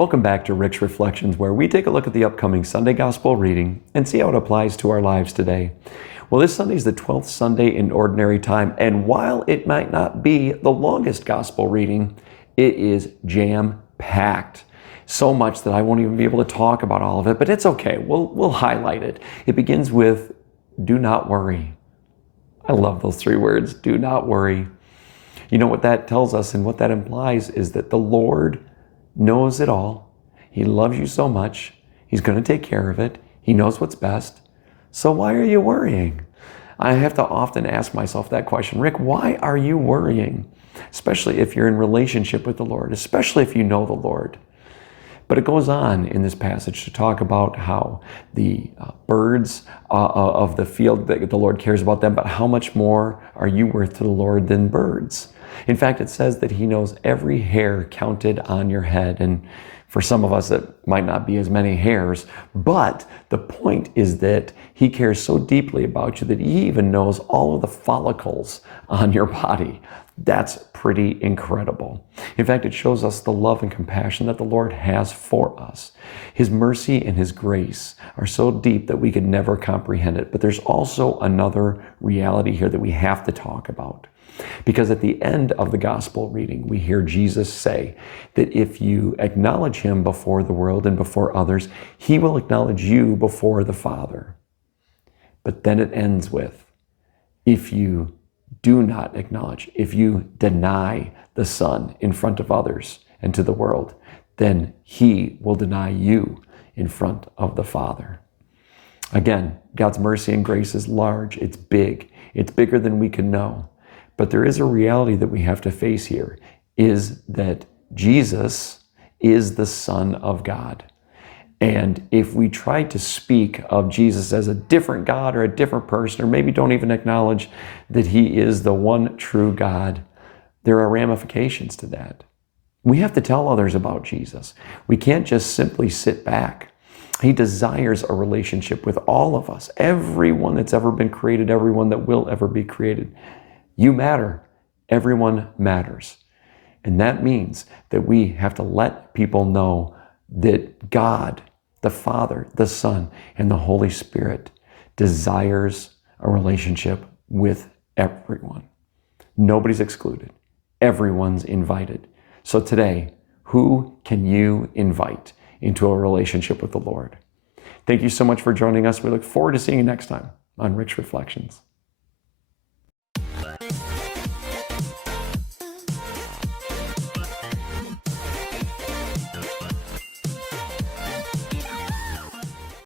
Welcome back to Rich Reflections, where we take a look at the upcoming Sunday Gospel reading and see how it applies to our lives today. Well, this Sunday is the 12th Sunday in Ordinary Time, and while it might not be the longest Gospel reading, it is jam-packed. So much that I won't even be able to talk about all of it, but it's okay. We'll highlight it. It begins with, do not worry. I love those three words, do not worry. You know what that tells us and what that implies is that the Lord knows it all. He loves you so much. He's going to take care of it. He knows what's best. So why are you worrying? I have to often ask myself that question. Rick, why are you worrying? Especially if you're in relationship with the Lord, especially if you know the Lord. But it goes on in this passage to talk about how the birds of the field, that the Lord cares about them, but how much more are you worth to the Lord than birds? In fact, it says that He knows every hair counted on your head. And for some of us, it might not be as many hairs, but the point is that He cares so deeply about you that He even knows all of the follicles on your body. That's pretty incredible. In fact, it shows us the love and compassion that the Lord has for us. His mercy and His grace are so deep that we could never comprehend it. But there's also another reality here that we have to talk about. Because at the end of the gospel reading, we hear Jesus say that if you acknowledge Him before the world and before others, He will acknowledge you before the Father. But then it ends with, if you do not acknowledge, if you deny the Son in front of others and to the world, then He will deny you in front of the Father. Again, God's mercy and grace is large. It's big. It's bigger than we can know. But there is a reality that we have to face here, is that Jesus is the Son of God. And if we try to speak of Jesus as a different God or a different person, or maybe don't even acknowledge that He is the one true God, there are ramifications to that. We have to tell others about Jesus. We can't just simply sit back. He desires a relationship with all of us, everyone that's ever been created, everyone that will ever be created. You matter. Everyone matters. And that means that we have to let people know that God, the Father, the Son, and the Holy Spirit desires a relationship with everyone. Nobody's excluded. Everyone's invited. So today, who can you invite into a relationship with the Lord? Thank you so much for joining us. We look forward to seeing you next time on Rich Reflections.